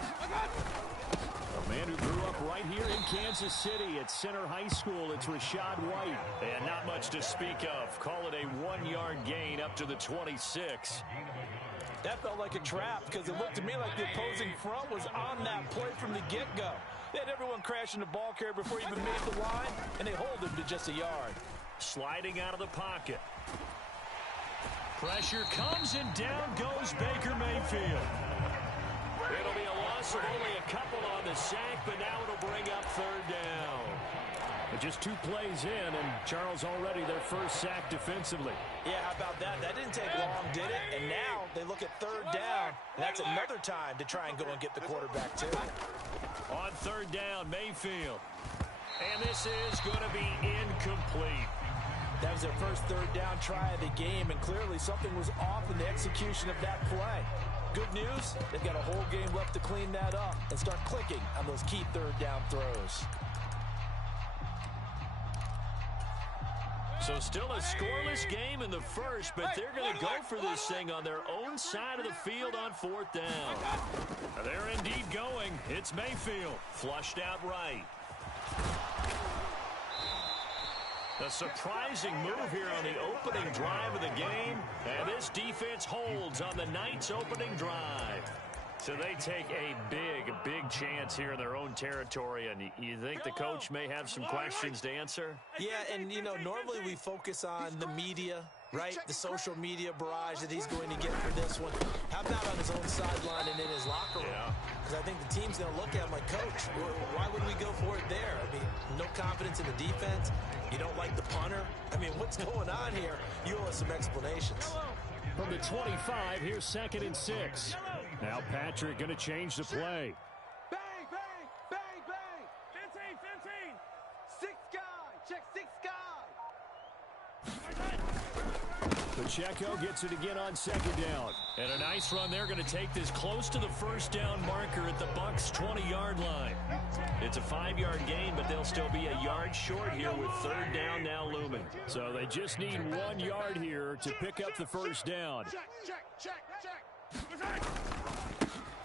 A man who grew up right here in Kansas City at Center High School. It's Rashad White. And not much to speak of. Call it a 1-yard gain up to the 26. That felt like a trap because it looked to me like the opposing front was on that play from the get-go. They had everyone crashing the ball carrier before he even made the line, and they hold him to just a yard. Sliding out of the pocket. Pressure comes, and down goes Baker Mayfield. It'll be a loss of only a couple on the sack, but now it'll bring up third down. But just 2 plays in, and Charles already their first sack defensively. Yeah, how about that? That didn't take long, did it? And now they look at third down, and that's another time to try and go and get the quarterback, too. On third down, Mayfield. And this is going to be incomplete. That was their first third down try of the game, and clearly something was off in the execution of that play. Good news, they've got a whole game left to clean that up and start clicking on those key third down throws. So still a scoreless game in the first, but they're going to go for this thing on their own side of the field on fourth down. They're indeed going. It's Mayfield, flushed out right. A surprising move here on the opening drive of the game, and this defense holds on the Knights' opening drive. So they take a big chance here in their own territory, and you think the coach may have some questions to answer? Yeah, and, you know, normally we focus on the media, right? The social media barrage that he's going to get for this one. How about on his own sideline and in his locker room? Because I think the team's going to look at him like, Coach, why would we go for it there? I mean, no confidence in the defense. You don't like the punter? I mean, what's going on here? You owe us some explanations. From the 25, here's 2nd and 6. Now Patrick going to change the play. Bang, bang, bang, bang. 15. 6 guy. Check 6 guy. Pacheco gets it again on 2nd down. And a nice run. They're going to take this close to the first down marker at the Bucs' 20-yard line. It's a 5-yard gain, but they'll still be a yard short here with third down now looming. So they just need 1 yard here to pick up the first down. Check.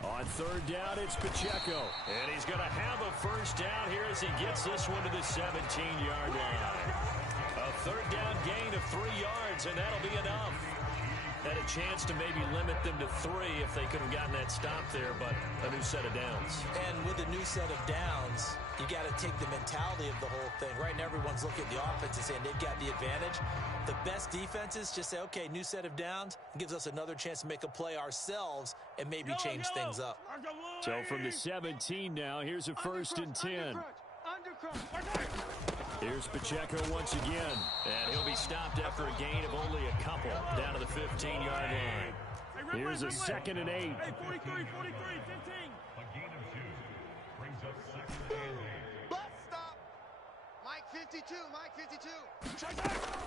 On third down, it's Pacheco. And he's going to have a first down here as he gets this one to the 17-yard line. A third down gain of 3 yards, and that'll be enough. Had a chance to maybe limit them to 3 if they could have gotten that stop there, but a new set of downs. And with a new set of downs, you got to take the mentality of the whole thing. Right now, everyone's looking at the offense and saying they've got the advantage. The best defenses just say, okay, new set of downs, gives us another chance to make a play ourselves and maybe change things up. So from the 17 now, here's a 1st and 10. Here's Pacheco once again. And he'll be stopped after a gain of only a couple down to the 15-yard line. Here's a 2nd and 8. Hey, 43, 15. A gain of 2 brings up 2nd and 8. Bus stop. Mike 52.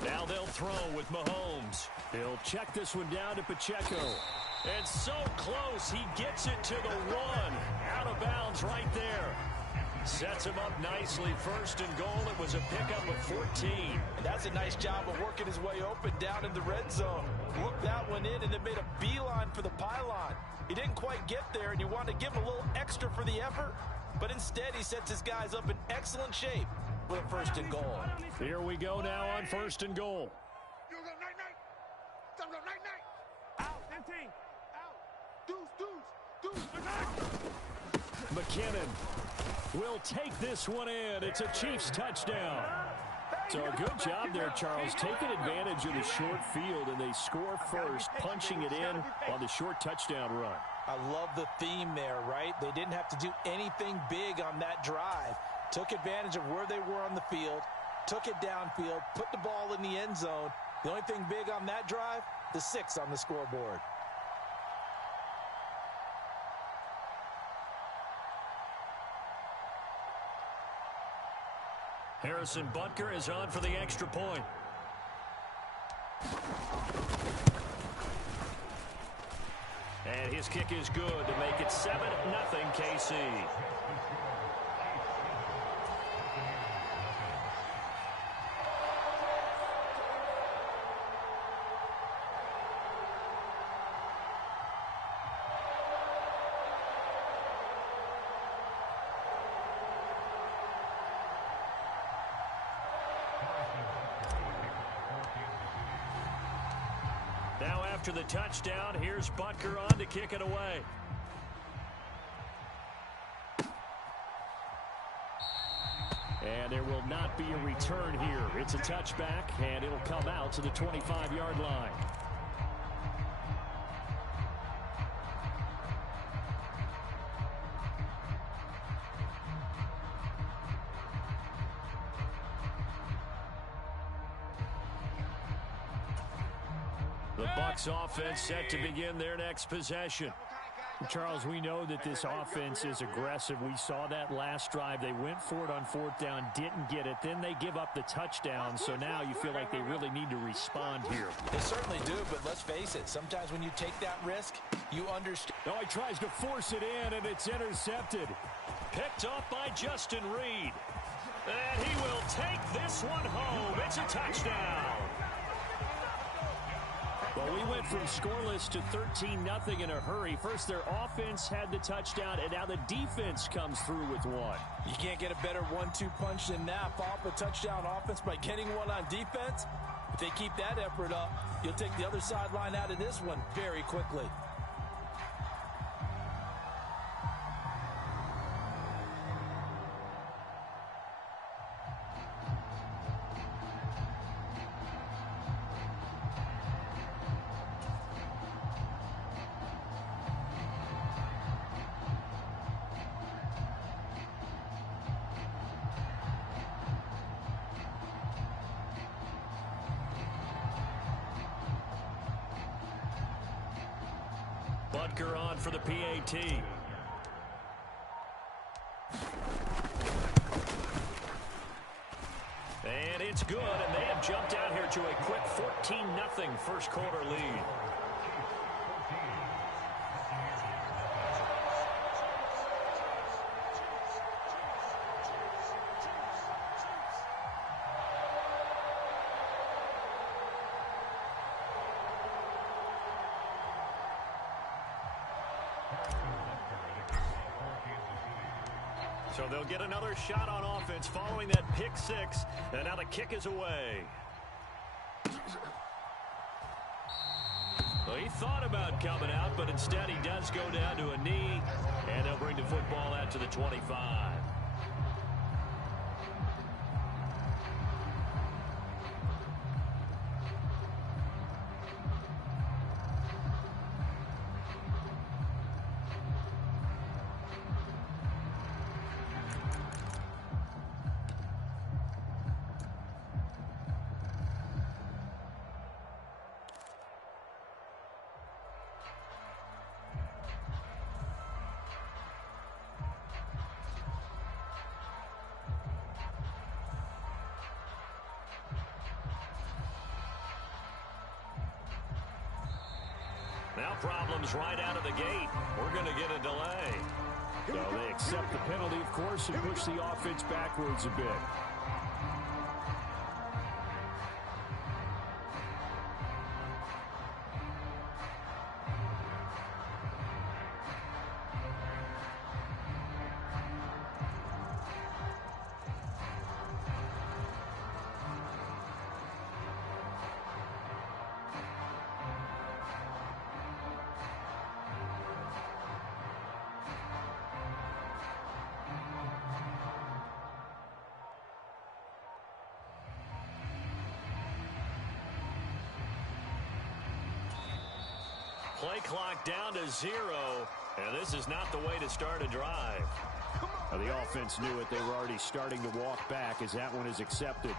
Now they'll throw with Mahomes. He'll check this one down to Pacheco. And so close, he gets it to the 1. Out of bounds right there. Sets him up nicely. 1st and goal. It was a pickup of 14. And that's a nice job of working his way open down in the red zone. Looked that one in and then made a beeline for the pylon. He didn't quite get there, and you wanted to give him a little extra for the effort. But instead, he sets his guys up in excellent shape with a 1st and goal. Here we go now on 1st and goal. Out, 15. Out. Deuce. McKinnon will take this one in. It's a Chiefs touchdown. So a good job there, Charles, taking advantage of the short field, and they score first, punching it in on the short touchdown run. I love the theme there, right? They didn't have to do anything big on that drive. Took advantage of where they were on the field, took it downfield, put the ball in the end zone. The only thing big on that drive, the 6 on the scoreboard. Harrison Butker is on for the extra point. And his kick is good to make it 7-0 KC. after the touchdown. Here's Butker on to kick it away. And there will not be a return here. It's a touchback, and it'll come out to the 25-yard line. The Bucs offense set to begin their next possession. Charles, we know that this offense is aggressive. We saw that last drive. They went for it on fourth down, didn't get it. Then they give up the touchdown. So now you feel like they really need to respond here. They certainly do, but let's face it. Sometimes when you take that risk, you understand. Oh, he tries to force it in, and it's intercepted. Picked off by Justin Reed. And he will take this one home. It's a touchdown. Well, we went from scoreless to 13-0 in a hurry. First, their offense had the touchdown, and now the defense comes through with one. You can't get a better 1-2 punch than that. Follow up a touchdown offense by getting one on defense. If they keep that effort up, you'll take the other sideline out of this one very quickly. Butker on for the PAT. And it's good, and they have jumped out here to a quick 14-0 first quarter lead. So they'll get another shot on offense following that pick six. And now the kick is away. Well, he thought about coming out, but instead he does go down to a knee. And they'll bring the football out to the 25. Now problems right out of the gate. We're going to get a delay. So they accept the penalty, of course, and push the offense backwards a bit. Play clock down to 0, and this is not the way to start a drive. Well, the offense knew it. They were already starting to walk back as that one is accepted.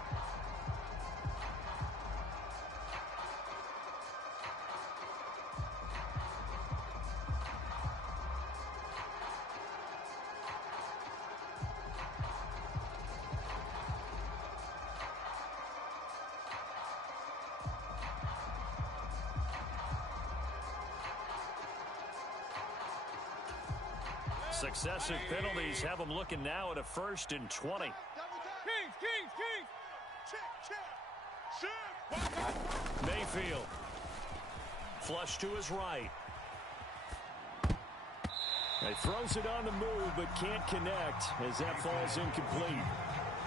Successive penalties have them looking now at a 1st and 20. Kings. Check. Mayfield. Flush to his right. He throws it on the move, but can't connect as that falls incomplete.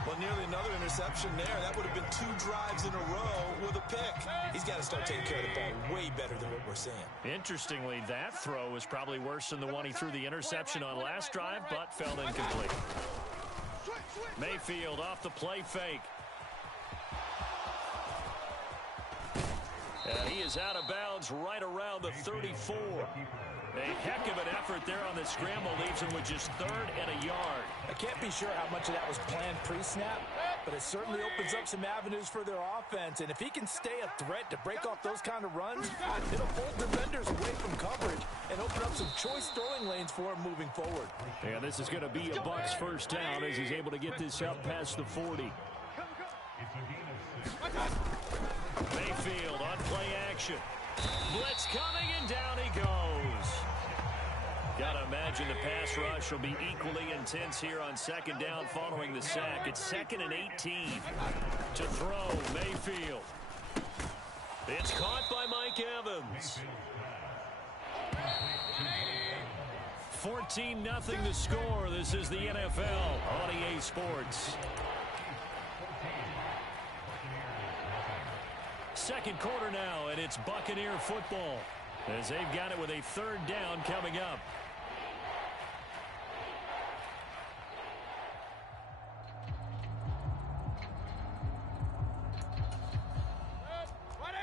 Well, nearly another interception there. That would have been 2 drives in a row with a pick. He's got to start taking care of the ball way better than what we're seeing. Interestingly, that throw was probably worse than the one he threw the interception on last drive, but fell incomplete. Mayfield off the play fake. And he is out of bounds right around the 34. A heck of an effort there on the scramble, leaves him with just 3rd and a yard. I can't be sure how much of that was planned pre-snap, but it certainly opens up some avenues for their offense. And if he can stay a threat to break off those kind of runs, it'll pull defenders away from coverage and open up some choice throwing lanes for him moving forward. And this is going to be a Bucs first down as he's able to get this up past the 40. Mayfield on play action. Blitz coming, and down he goes. Got to imagine the pass rush will be equally intense here on 2nd down following the sack. It's 2nd and 18 to throw. Mayfield. It's caught by Mike Evans. 14-0 the score. This is the NFL on EA Sports. Second quarter now, and it's Buccaneer football as they've got it with a 3rd down coming up.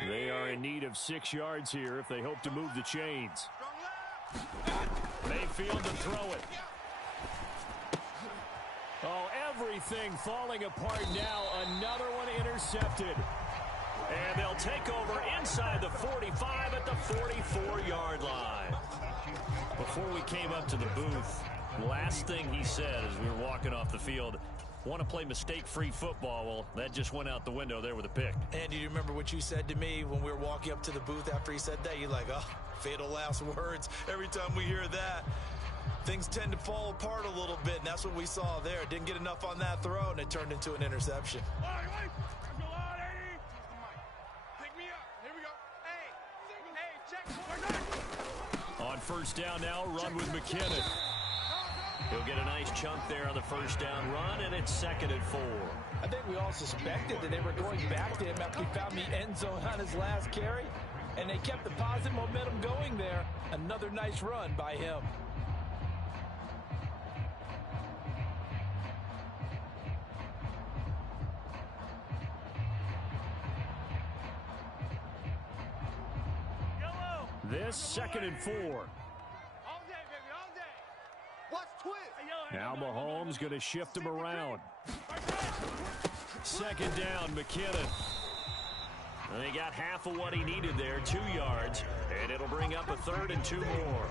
They are in need of 6 yards here if they hope to move the chains. Mayfield to throw it. Oh, everything falling apart now. Another one intercepted. And they'll take over inside the 45 at the 44-yard line. Before we came up to the booth, last thing he said as we were walking off the field, want to play mistake-free football. Well, that just went out the window there with a pick. Andy, do you remember what you said to me when we were walking up to the booth after he said that? You're like, oh, fatal last words. Every time we hear that, things tend to fall apart a little bit, and that's what we saw there. Didn't get enough on that throw, and it turned into an interception. On 1st down now, run with McKinnon. He'll get a nice chunk there on the 1st down run, and it's 2nd and 4. I think we all suspected that they were going back to him after he found the end zone on his last carry, and they kept the positive momentum going there. Another nice run by him. This 2nd and 4. All day, baby, all day. What's twist? Now Mahomes going to shift him around. 2nd down, McKinnon. And he got half of what he needed there, 2 yards, and it'll bring up a 3rd and 2 more.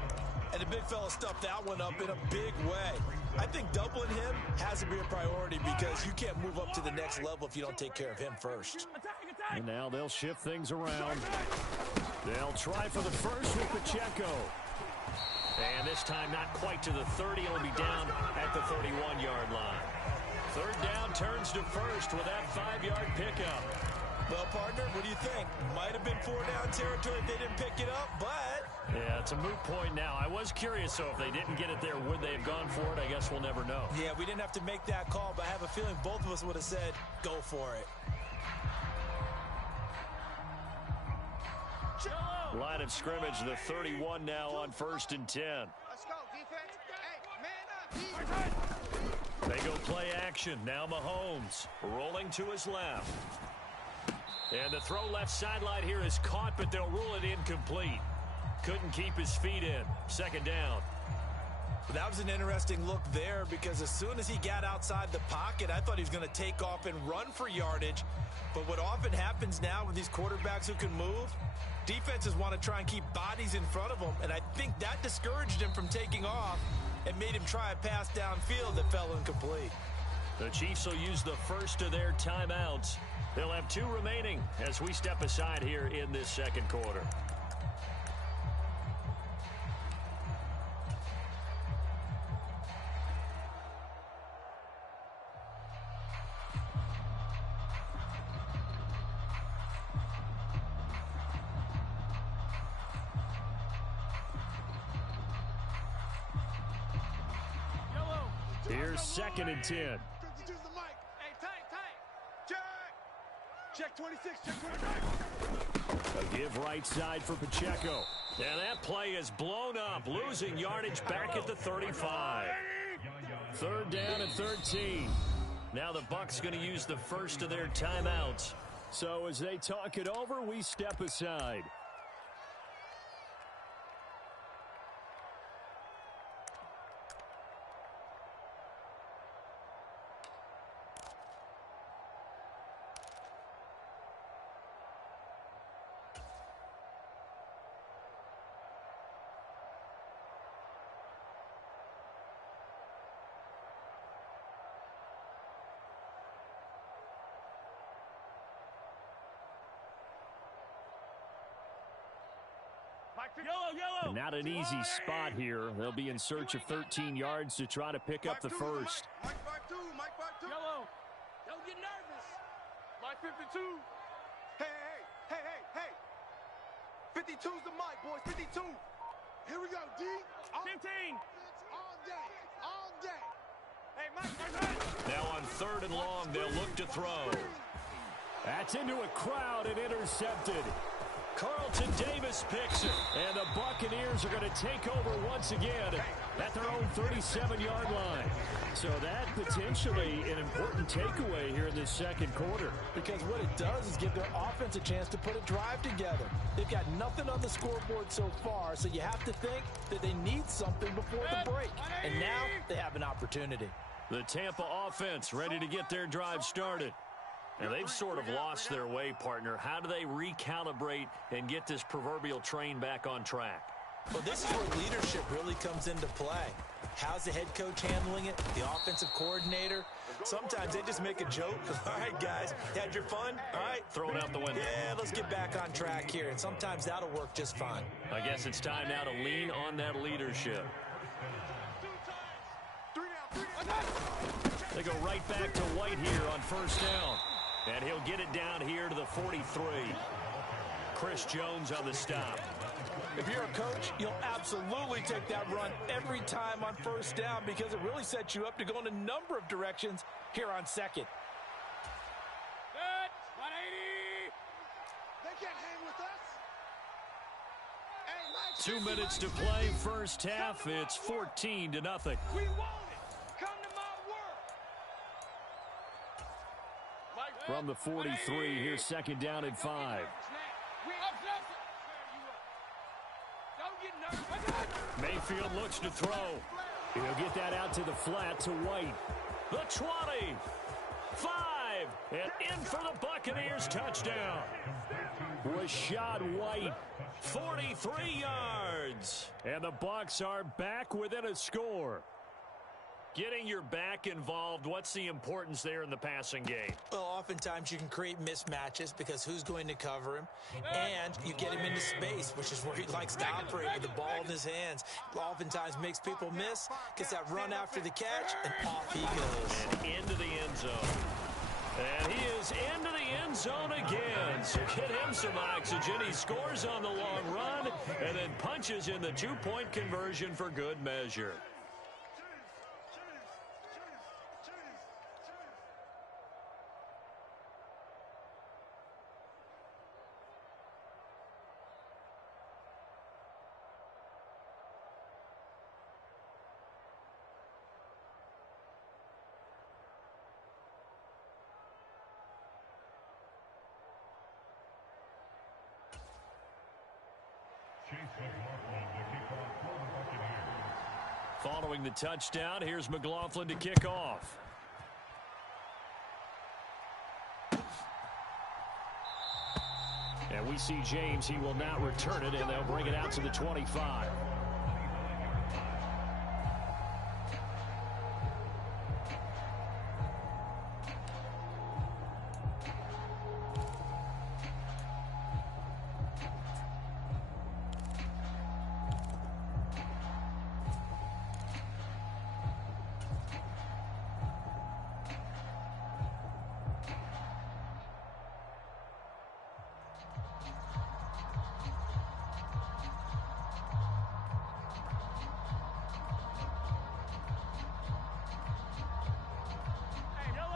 And the big fella stuffed that one up in a big way. I think doubling him has to be a priority because you can't move up to the next level if you don't take care of him first. And now they'll shift things around. They'll try for the first with Pacheco. And this time not quite to the 30. It'll be down at the 31-yard line. 3rd down turns to 1st with that 5-yard pickup. Well, partner, what do you think? Might have been 4-down territory if they didn't pick it up, but... Yeah, it's a moot point now. I was curious, so if they didn't get it there, would they have gone for it? I guess we'll never know. Yeah, we didn't have to make that call, but I have a feeling both of us would have said, go for it. Line of scrimmage, the 31 now on 1st and 10. Let's go, defense. Hey, man up. They go play action. Now Mahomes rolling to his left. And the throw left sideline here is caught, but they'll rule it incomplete. Couldn't keep his feet in. 2nd down. That was an interesting look there because as soon as he got outside the pocket, I thought he was going to take off and run for yardage. But what often happens now with these quarterbacks who can move, defenses want to try and keep bodies in front of them, and I think that discouraged him from taking off and made him try a pass downfield that fell incomplete. The Chiefs will use the first of their timeouts. They'll have 2 remaining as we step aside here in this 2nd quarter. Here's 2nd and 10. Hey, Check 26, check 26. A give right side for Pacheco. And that play is blown up, losing yardage back at the 35. 3rd down and 13. Now the Bucs going to use the first of their timeouts. So as they talk it over, we step aside. Yellow. Not an easy spot here. They'll be in search of 13 yards to try to pick up the first. Mike 5-2. Yellow. Don't get nervous. Mike 52. Hey. 52's the mic, boys. 52. Here we go, D. 15. All day. Hey, Mike. Now on 3rd and long, they'll look to throw. That's into a crowd and intercepted. Carlton Davis picks it. And the Buccaneers are going to take over once again at their own 37-yard line. So that potentially an important takeaway here in this second quarter. Because what it does is give their offense a chance to put a drive together. They've got nothing on the scoreboard so far, so you have to think that they need something before the break. And now they have an opportunity. The Tampa offense ready to get their drive started. And they've sort of lost their way, partner. How do they recalibrate and get this proverbial train back on track? Well, this is where leadership really comes into play. How's the head coach handling it? The offensive coordinator? Sometimes they just make a joke. All right, guys, had your fun? All right. Throw it out the window. Yeah, let's get back on track here. And sometimes that'll work just fine. I guess it's time now to lean on that leadership. They go right back to White here on 1st down. And he'll get it down here to the 43. Chris Jones on the stop. If you're a coach, you'll absolutely take that run every time on 1st down because it really sets you up to go in a number of directions here on 2nd. 180. They can't hang with us. 2 minutes to play, first half. It's 14-0. We want it. Come to my work. From the 43, here's 2nd down and 5. Mayfield looks to throw. He'll get that out to the flat to White. The 20. 5. And in for the Buccaneers touchdown. Rashad White. 43 yards. And the Bucs are back within a score. Getting your back involved, what's the importance there in the passing game? Well, oftentimes you can create mismatches because who's going to cover him? And you get him into space, which is where he likes to operate with the ball in his hands. Oftentimes makes people miss, gets that run after the catch, and off he goes. And into the end zone. And he is into the end zone again. So get him some oxygen. He scores on the long run and then punches in the 2-point conversion for good measure. Following the touchdown, here's McLaughlin to kick off. And we see James. He will not return it, and they'll bring it out to the 25.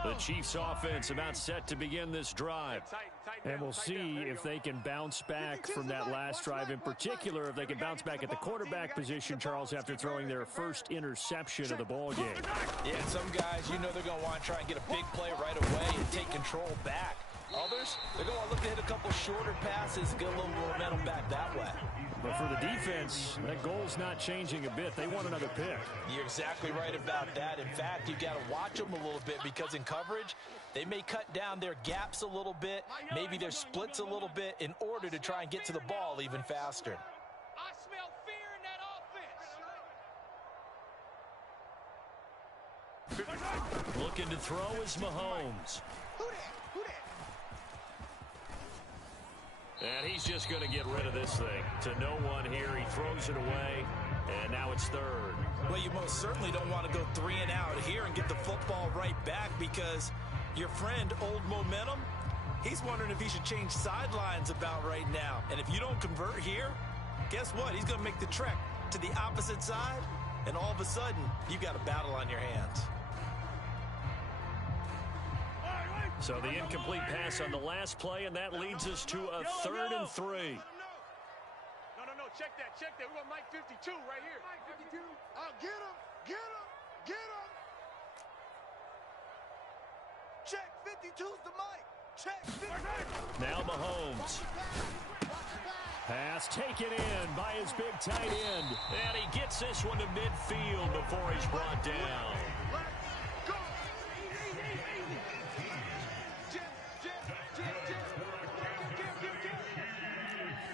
The Chiefs offense about set to begin this drive. And we'll see if they can bounce back from that last drive. In particular, if they can bounce back at the quarterback position, Charles, after throwing their first interception of the ball game. Yeah, some guys, you know they're going to want to try and get a big play right away and take control back. Others, they're going to look to hit a couple shorter passes, get a little momentum back that way. But for the defense, that goal's not changing a bit. They want another pick. You're exactly right about that. In fact, you got to watch them a little bit because in coverage, they may cut down their gaps a little bit, maybe their splits a little bit in order to try and get to the ball even faster. I smell fear in that offense. Looking to throw is Mahomes. And he's just going to get rid of this thing. To no one here, he throws it away, and now it's third. Well, you most certainly don't want to go 3 and out here and get the football right back because your friend, Old Momentum, he's wondering if he should change sidelines about right now. And if you don't convert here, guess what? He's going to make the trek to the opposite side, and all of a sudden, you've got a battle on your hands. So the incomplete pass on the last play, and that leads us to a 3rd and 3. No, check that. We're going to Mike 52 right here. Mike 52. Get him. Check, 52's the mic. Check, 52. Now Mahomes. Pass taken in by his big tight end. And he gets this one to midfield before he's brought down.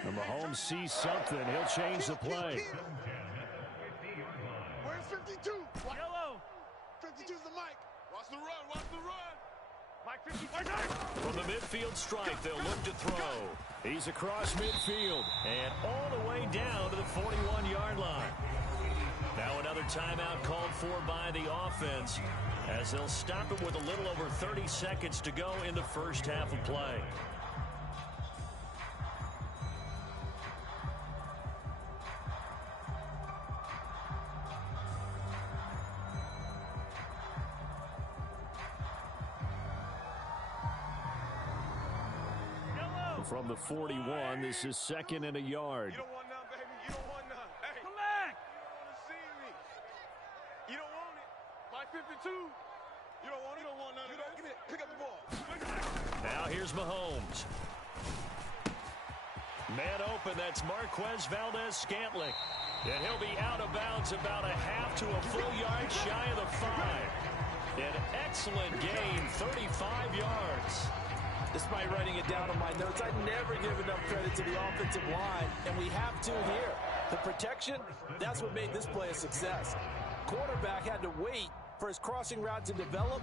And Mahomes sees something. He'll change the play. Where's 52? Yellow. 52's the mic. Watch the run. Mike 52. From the midfield strike, they'll look to throw. He's across midfield. And all the way down to the 41-yard line. Now another timeout called for by the offense as they'll stop it with a little over 30 seconds to go in the first half of play. From the 41, this is 2nd and a yard. You don't want none, baby. You don't want none. Hey, come back. You don't want to see me. You don't want it. Mike 52. You don't want it. You don't want none. You don't. Give me it. Pick up the ball. Now here's Mahomes. Man open, that's Marquez Valdez-Scantling. And he'll be out of bounds about a half to a full yard shy of the 5. An excellent gain, 35 yards. Despite writing it down on my notes, I never give enough credit to the offensive line, and we have to here. The protection, that's what made this play a success. Quarterback had to wait for his crossing route to develop,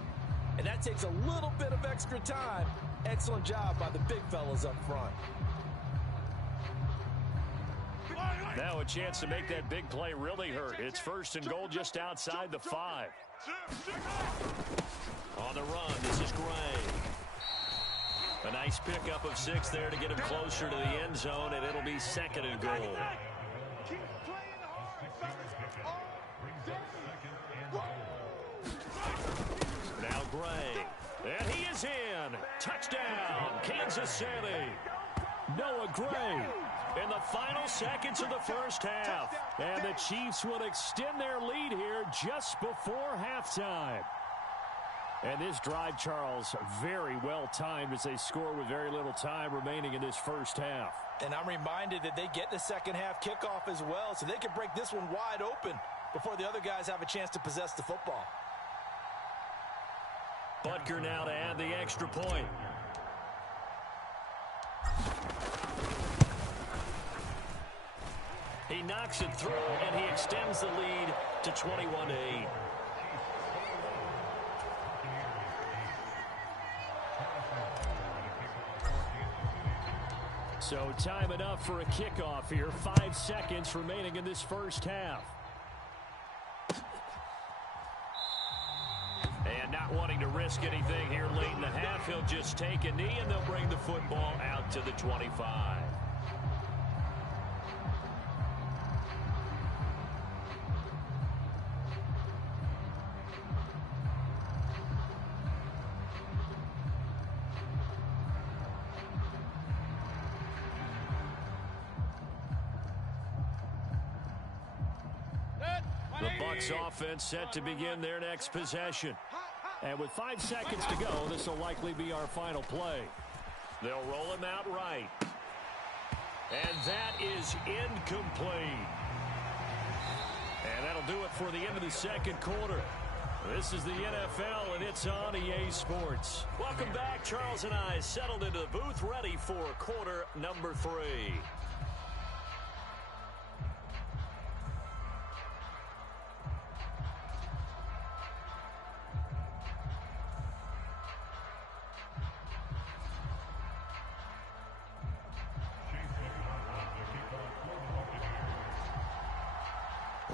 and that takes a little bit of extra time. Excellent job by the big fellas up front. Now a chance to make that big play really hurt. It's 1st and goal just outside the 5. On the run, this is Gray. A nice pickup of 6 there to get him closer to the end zone, and it'll be 2nd and goal. Now Gray. And he is in. Touchdown, Kansas City. Noah Gray. In the final seconds of the first half. And the Chiefs will extend their lead here just before halftime. And this drive, Charles, very well timed as they score with very little time remaining in this first half. And I'm reminded that they get the second half kickoff as well, so they can break this one wide open before the other guys have a chance to possess the football. Butker now to add the extra point. He knocks it through, and he extends the lead to 21-8. So time enough for a kickoff here. 5 seconds remaining in this first half. And not wanting to risk anything here late in the half, he'll just take a knee, and they'll bring the football out to the 25. Bucs offense set to begin their next possession. And with 5 seconds to go, this will likely be our final play. They'll roll him out right. And that is incomplete. And that'll do it for the end of the second quarter. This is the NFL, and it's on EA Sports. Welcome back. Charles and I settled into the booth, ready for quarter number 3.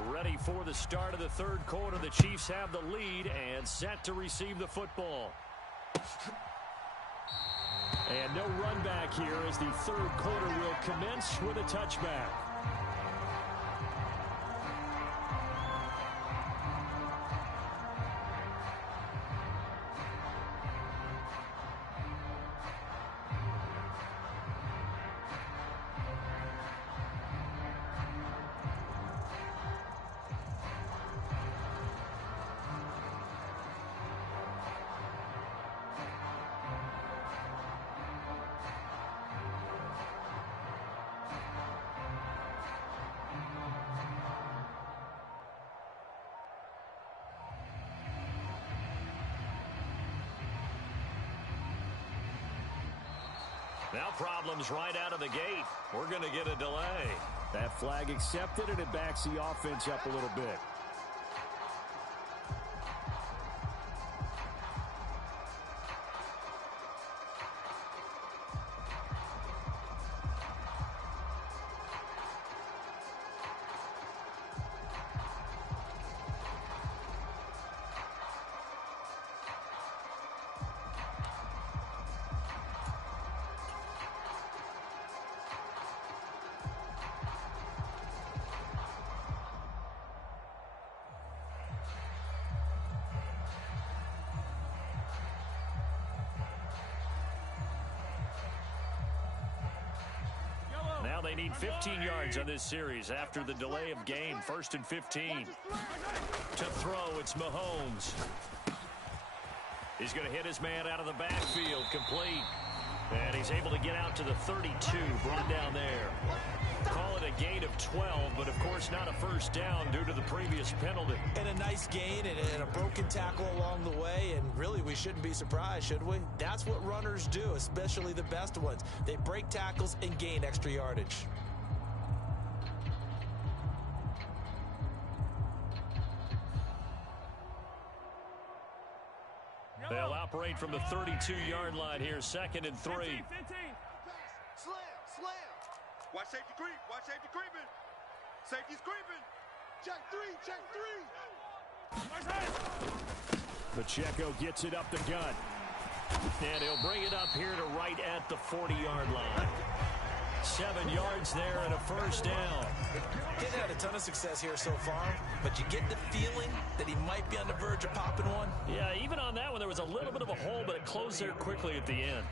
Ready for the start of the third quarter. The Chiefs have the lead and set to receive the football. And no run back here as the third quarter will commence with a touchback. Now problems right out of the gate. We're going to get a delay. That flag accepted, and it backs the offense up a little bit. Now they need 15 yards on this series after the delay of game. 1st and 15. To throw, it's Mahomes. He's going to hit his man out of the backfield, complete. And he's able to get out to the 32, brought down there. Call it a gain of 12, but of course not a first down due to the previous penalty. And a nice gain and a broken tackle along the way, and really we shouldn't be surprised, should we? That's what runners do, especially the best ones. They break tackles and gain extra yardage. They'll operate from the 32-yard line here, 2nd and 3. 15. Slam. Watch safety creep. Watch safety creeping. Safety's creeping. Check 3. Pacheco gets it up the gut. And he'll bring it up here to right at the 40-yard line. 7 yards there and a first down. He's had a ton of success here so far, but you get the feeling that he might be on the verge of popping one. Yeah, even on that one, there was a little bit of a hole, but it closed there quickly at the end.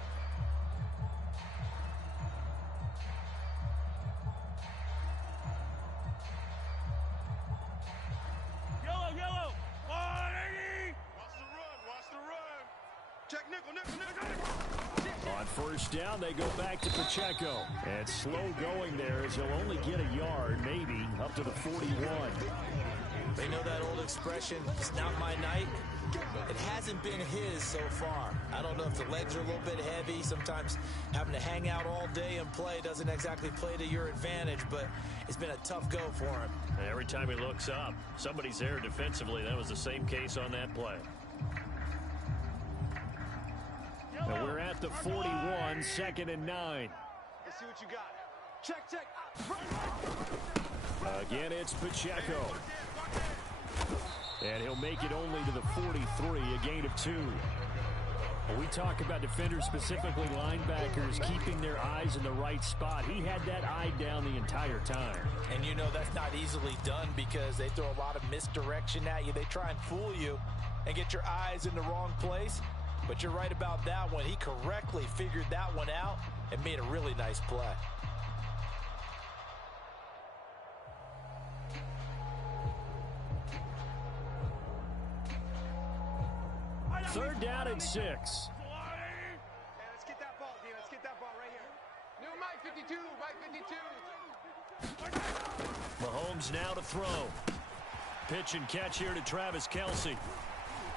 Yellow. 180. Watch the run. Check nickel. On first down, they go back to Pacheco. And slow going there as he'll only get a yard, maybe, up to the 41. They know that old expression, it's not my night. It hasn't been his so far. I don't know if the legs are a little bit heavy. Sometimes having to hang out all day and play doesn't exactly play to your advantage, but it's been a tough go for him. Every time he looks up, somebody's there defensively. That was the same case on that play. And we're at the 41, 2nd and 9. Let's see what you got. Check. Again, it's Pacheco. And he'll make it only to the 43, a gain of 2. When we talk about defenders, specifically linebackers, keeping their eyes in the right spot. He had that eye down the entire time. And you know that's not easily done because they throw a lot of misdirection at you. They try and fool you and get your eyes in the wrong place. But you're right about that one. He correctly figured that one out and made a really nice play. Third down and 6. Hey, let's get that ball, D. Let's get that ball right here. New Mike 52, Mike 52. Mahomes now to throw. Pitch and catch here to Travis Kelce.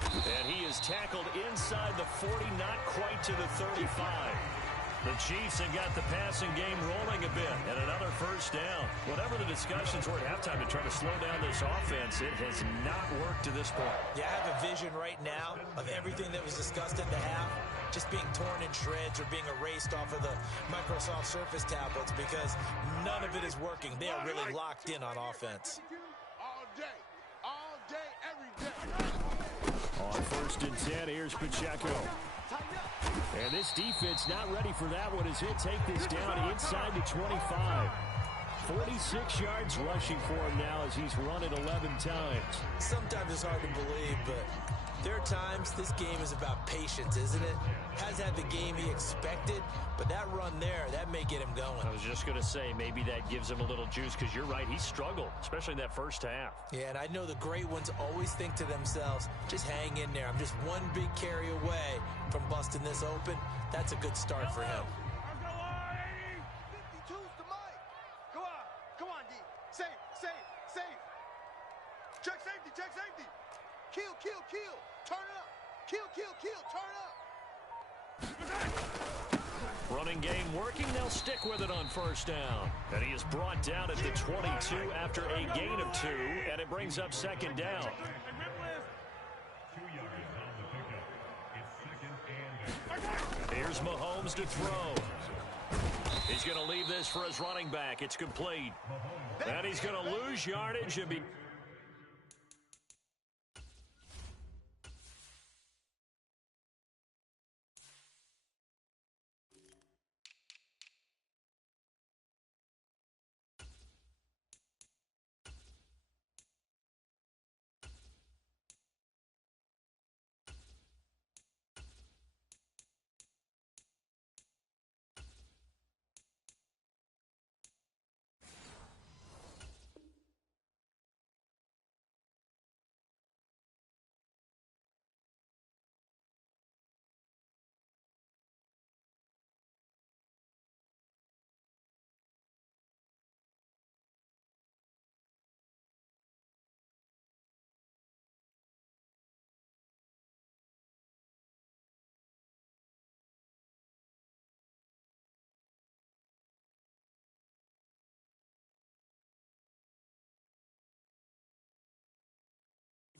And he is tackled inside the 40, not quite to the 35. The Chiefs have got the passing game rolling a bit, and another first down. Whatever the discussions were at halftime to try to slow down this offense, it has not worked to this point. Yeah, I have a vision right now of everything that was discussed at the half just being torn in shreds or being erased off of the Microsoft Surface tablets because none of it is working. They are really locked in on offense. All day, every day. On first and 10, here's Pacheco. And this defense not ready for that one as he'll take this down inside the 25. 46 yards rushing for him now as he's run it 11 times. Sometimes it's hard to believe, but there are times this game is about patience, isn't it? Has had the game he expected, but that run there, that may get him going. I was just going to say, maybe that gives him a little juice because you're right, he struggled, especially in that first half. Yeah, and I know the great ones always think to themselves, just hang in there. I'm just one big carry away from busting this open. That's a good start for him. 52's to Mike. Come on, D. Safe. Check safety. Kill. Turn it up. Kill, turn up. Running game working, they'll stick with it on first down. And he is brought down at the 22 after a gain of 2, and it brings up second down. 2 yards on the pickup. It's second and 8. Here's Mahomes to throw. He's going to leave this for his running back. It's complete. And he's going to lose yardage and be...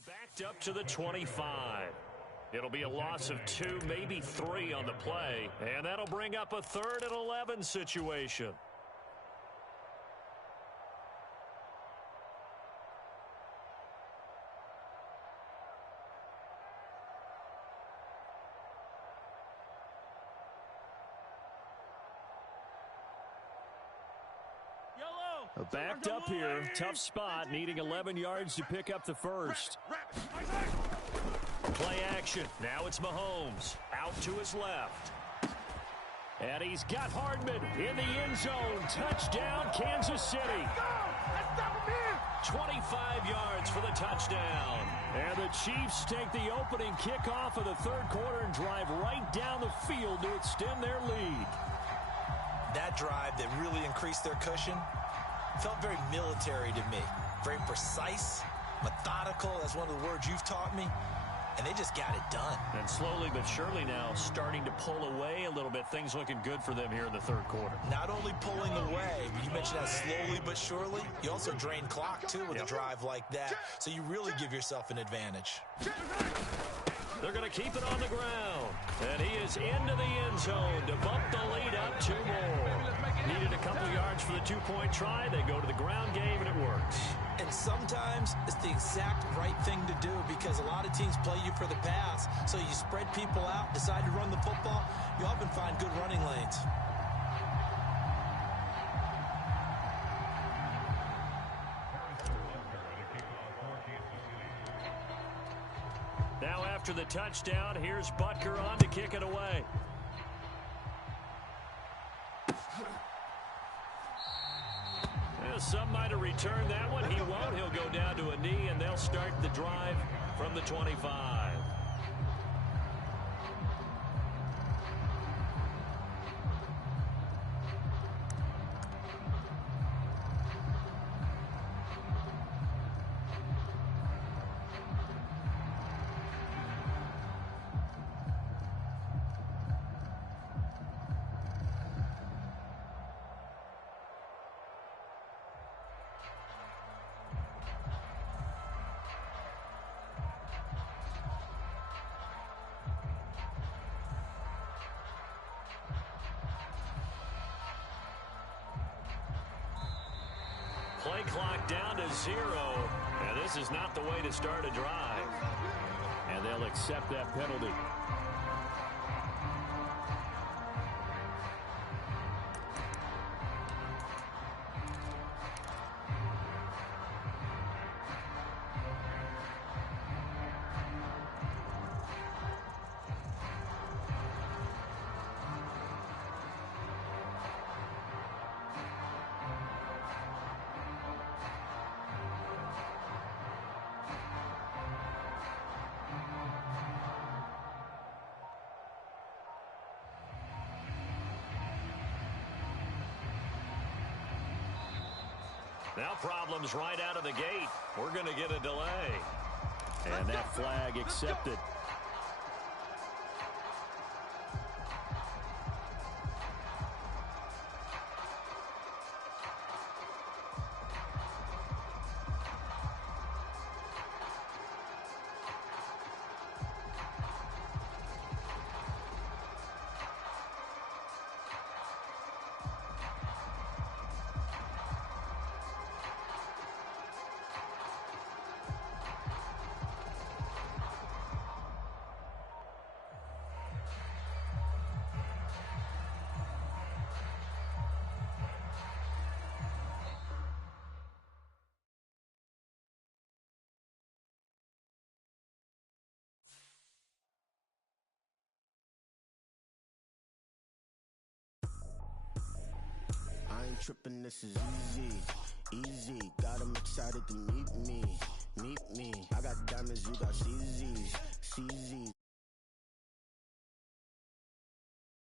Backed up to the 25. It'll be a loss of 2, maybe 3 on the play, and that'll bring up a 3rd and 11 situation. Backed up here, tough spot, needing 11 yards to pick up the first. Play action. Now it's Mahomes. Out to his left. And he's got Hardman in the end zone. Touchdown, Kansas City. 25 yards for the touchdown. And the Chiefs take the opening kickoff of the third quarter and drive right down the field to extend their lead. That drive that really increased their cushion felt very military to me. Very precise, methodical. That's one of the words you've taught me. And they just got it done. And slowly but surely now starting to pull away a little bit. Things looking good for them here in the third quarter. Not only pulling away, but you mentioned that slowly but surely. You also drain clock, too, with a drive like that. So you really give yourself an advantage. They're going to keep it on the ground. And he is into the end zone to bump the lead up 2 more. Needed a couple yards for the 2-point try. They go to the ground game, and it works. And sometimes it's the exact right thing to do because a lot of teams play you for the pass. So you spread people out, decide to run the football. You often find good running lanes. Now after the touchdown, here's Butker on to kick it away. Well, some might have returned that one. He won't. He'll go down to a knee, and they'll start the drive from the 25. play clock down to 0. And this is not the way to start a drive. And they'll accept that penalty. Now problems right out of the gate. We're going to get a delay. And that flag accepted. I ain't tripping, this is easy, easy. Got 'em excited to meet me. I got diamonds, you got CZs.